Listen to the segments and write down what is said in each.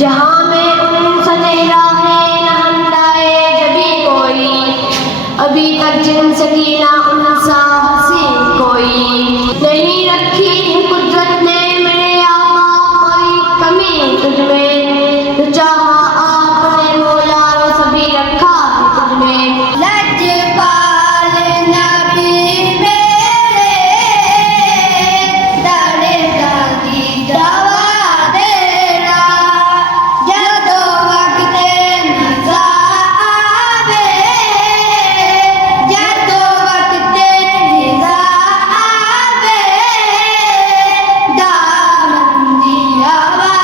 जहाँ में उनसे तेरा है न हंदाए जबी कोई, अभी तक जिनसे की ना उनसा हंसी कोई। नहीं रखी कुदरत ने मेरे आका कोई कमी तुझमें, जो चाहा आपने मौला वो सभी रखा है तुझमें। लजपाल नबी मेरे दरे दादी दवा देना, जदो वक्त नज़ा आवे, जदो वक्त निज़ा आवे, दामन दी हवा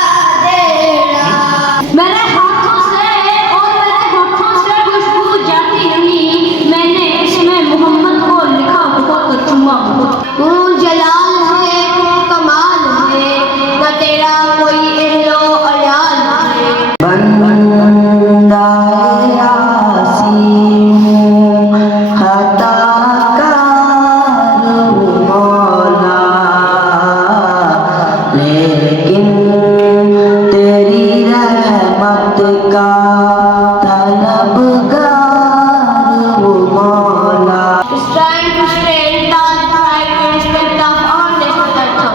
देना। मेरे हाथों से और मेरे होठों से खुशबू जाती नहीं, मैंने इसमें मोहम्मद को लिखा बहुत चुमा बहुत। तू जलाल है तू कमाल है, न तेरा कोई एहलो अयाल है। बंदा यासीन खता कार मौला, लेकिन तेरी रहमत का तलबगार मौला। It's trying to stay in touch, try to respect of our national anthem.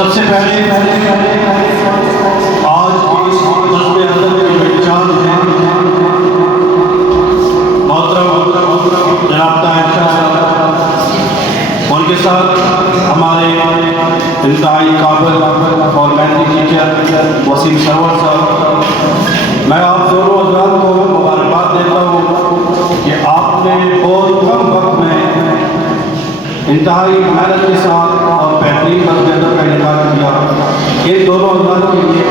सबसे पहले आज के इस नज़्म अदब के जो इंचार्ज हैं मोहतरम जनाब ताहिर शाह साहब, उनके साथ हमारे इंतहाई काबिल और मैथिली टीचर वसीम सरवर साहब, मैं आप दोनों हज़रात को मुबारकबाद देता हूँ कि आपने बहुत कम वक्त में इंतहाई मेहनत के साथ और बेहतरीन मज़्ज़ का इनकार किया। इन दोनों हज़रात के लिए